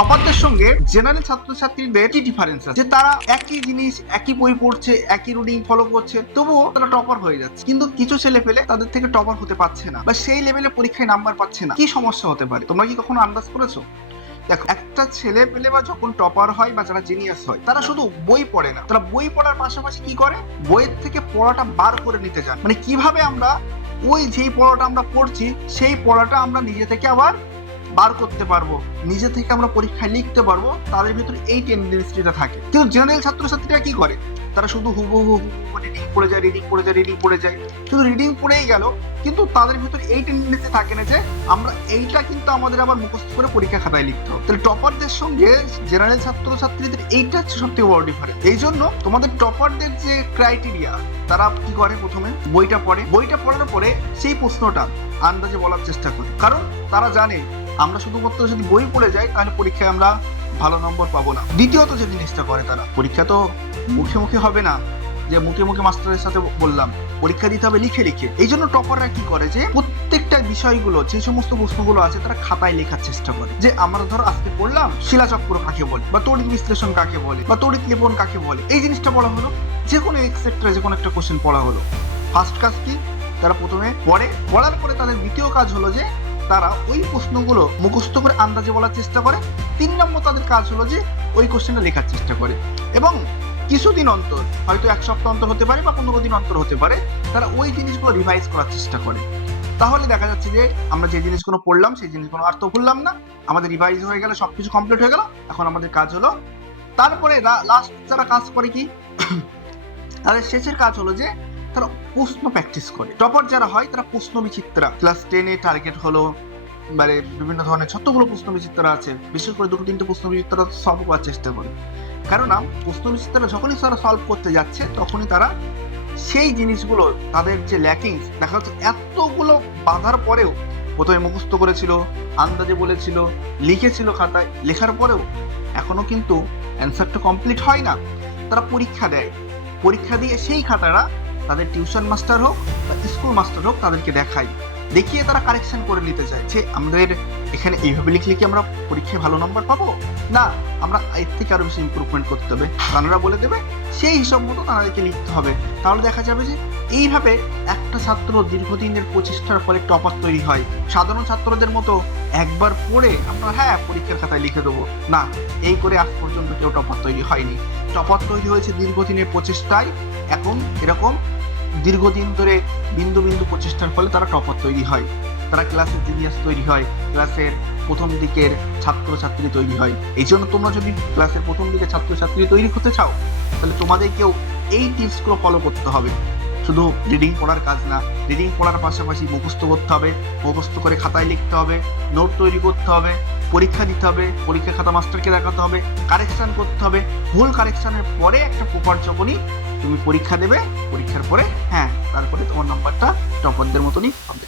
টপারদের সঙ্গে জেনারেল ছাত্রছাত্রীদের কি ডিফারেন্স আছে, যে তারা একই জিনিস একই বই পড়ছে, একই রুটিন ফলো করছে, তবুও তারা টপার হয়ে যাচ্ছে। কিন্তু কিছু ছেলে পেলে তাদের থেকে টপার হতে পারছে না, বা সেই লেভেলে পরীক্ষায় নাম্বার পাচ্ছে না। কি সমস্যা হতে পারে, তোমরা কি কখনো আন্দাজ করেছো? দেখো, একটা ছেলে পেলে বা যখন টপার হয় বা যারা জিনিয়াস হয়, তারা শুধু বই পড়ে না, তারা বই পড়ার পাশাপাশি কি করে, বইয়ের থেকে পড়াটা বার করে নিতে চান। মানে কিভাবে আমরা ওই যেই পড়াটা আমরা পড়ছি সেই পড়াটা আমরা নিজে থেকে আবার বার করতে পারবো, নিজে থেকে আমরা পরীক্ষায় লিখতে পারবো, তাদের ভিতরে এই টেন্ডেন্সিটা থাকে। কিন্তু জেনারেল ছাত্রছাত্রীরা কি করে, তারা শুধু হুবহু রিডিং পড়ে যায়, রিডিং পড়ে যায়, রিডিং পড়ে যায়, শুধু রিডিং পড়েই গেল। কিন্তু তাদের ভিতরে এই টেন্ডেন্সি থাকে না যে আমরা এইটা কিন্তু আমাদের আবার মুখস্থ করে পরীক্ষা খাতায় লিখতে হবে। তাহলে টপারদের সঙ্গে জেনারেল ছাত্রছাত্রীদের এইটা হচ্ছে সবথেকে বড় ডিফারেন্স। এই জন্য তোমাদের টপারদের যে ক্রাইটেরিয়া, তারা কি করে, প্রথমে বইটা পড়ে, বইটা পড়ার পরে সেই প্রশ্নটা আন্দাজে বলার চেষ্টা করে, কারণ তারা জানে আমরা শুধুমাত্র যদি বই পড়ে যাই তাহলে পরীক্ষায় আমরা ভালো নম্বর পাবো না। দ্বিতীয়ত যে জিনিসটা করে, তারা পরীক্ষা তো মুখে মুখে হবে না, যে মুখে মুখে মাস্টারের সাথে বললাম, পরীক্ষা দিতে হবে লিখে লিখে। এই জন্য টপাররা কি করে, যে প্রত্যেকটা বিষয়গুলো যে সমস্ত প্রশ্নগুলো আছে তারা খাতায় লেখার চেষ্টা করে। যে আমরা ধরো আজকে পড়লাম শিলাচক্র কাকে বলে, বা তড়িৎ বিশ্লেষণ কাকে বলে, বা তড়িৎ লেপন কাকে বলে, এই জিনিসটা পড়া হলো, যে কোনো এক্সেট্রা যে কোনো একটা কোশ্চেন পড়া হলো। ফার্স্ট কাজ কি, তারা প্রথমে পড়ে, পড়ার পরে তাদের দ্বিতীয় কাজ হলো যে তারা ওই প্রশ্নগুলো মুখস্থ করে আন্দাজে বলার চেষ্টা করে। 3 নম্বর তাদের কাজ হলো যে ওই কোশ্চেনটা লেখার চেষ্টা করে, এবং কিছুদিন অন্তর, হয়তো 1 সপ্তাহ অন্তর হতে পারে বা 15 দিন অন্তর হতে পারে, তারা ওই জিনিসগুলো রিভাইজ করার চেষ্টা করে। তাহলে দেখা যাচ্ছে যে আমরা যে জিনিসগুলো পড়লাম সেই জিনিসগুলো আর তো ভুললাম না, আমাদের রিভাইজ হয়ে গেল, সবকিছু কমপ্লিট হয়ে গেল। এখন আমাদের কাজ হলো, তারপরে লাস্ট যারা কাজ করে কি, তাদের শেষের কাজ হলো যে তারা প্রশ্ন প্র্যাকটিস করে। টপার যারা হয় তারা প্রশ্ন বিচিত্রা, ক্লাস 10-এ টার্গেট হলো মানে বিভিন্ন ধরনের যতগুলো প্রশ্ন বিচিত্রা আছে, বিশেষ করে 2-3টে প্রশ্ন বিচিত্রা সলভ করার চেষ্টা করে। কারণ প্রশ্ন বিচিত্রা যখনই তারা সলভ করতে যাচ্ছে তখনই তারা সেই জিনিসগুলো, তাদের যে ল্যাকিংস দেখা যাচ্ছে, এতগুলো বাধার পরেও প্রথমে মুখস্থ করেছিল, আন্দাজে বলেছিল, লিখেছিল খাতায়, লেখার পরেও এখনো কিন্তু অ্যান্সারটা কমপ্লিট হয় না। তারা পরীক্ষা দেয়, পরীক্ষা দিয়ে সেই খাতাটা তাদের টিউশন মাস্টার হোক বা স্কুল মাস্টার হোক তাদেরকে দেখায়, দেখিয়ে তারা কারেকশন করে নিতে চায় যে আমাদের এখানে এইভাবে লিখলে কি আমরা পরীক্ষায় ভালো নম্বর পাবো, না আমরা এর থেকে আরো বেশি ইমপ্রুভমেন্ট করতে হবে, তারা বলে দেবে, সেই হিসাব মতো তাদেরকে লিখতে হবে। তাহলে দেখা যাবে যে এইভাবে একটা ছাত্র দীর্ঘদিনের প্রচেষ্টার ফলে টপার তৈরি হয়। সাধারণ ছাত্রদের মতো একবার পড়ে আমরা পরীক্ষার খাতায় লিখে দেবো না, এই করে আজ পর্যন্ত কেউ টপার তৈরি হয়নি। টপার তৈরি হয়েছে দীর্ঘদিনের প্রচেষ্টায়। এখন এরকম দীর্ঘদিন ধরে বিন্দু বিন্দু প্রচেষ্টার ফলে তারা টপার তৈরি হয়, তারা ক্লাসের জিনিয়াস তৈরি হয়, ক্লাসের প্রথম দিকের ছাত্রছাত্রী তৈরি হয়। এই জন্য তোমরা যদি ক্লাসের প্রথম দিকের ছাত্রছাত্রী তৈরি করতে চাও, তাহলে তোমাদেরকেও এই টিপসগুলো ফলো করতে হবে। শুধু রিডিং পড়ার কাজ না, রিডিং পড়ার পাশাপাশি মুখস্থ করতে হবে, মুখস্থ করে খাতায় লিখতে হবে, নোট তৈরি করতে হবে, পরীক্ষা দিতে হবে, পরীক্ষা খাতা মাস্টারকে দেখাতে হবে, কারেকশন করতে হবে। ভুল কারেকশনের পরে একটা প্রপার যখনই তুমি পরীক্ষা দেবে, পরীক্ষার পরে তারপরে তোমার নাম্বারটা টপারদের মতনই হবে।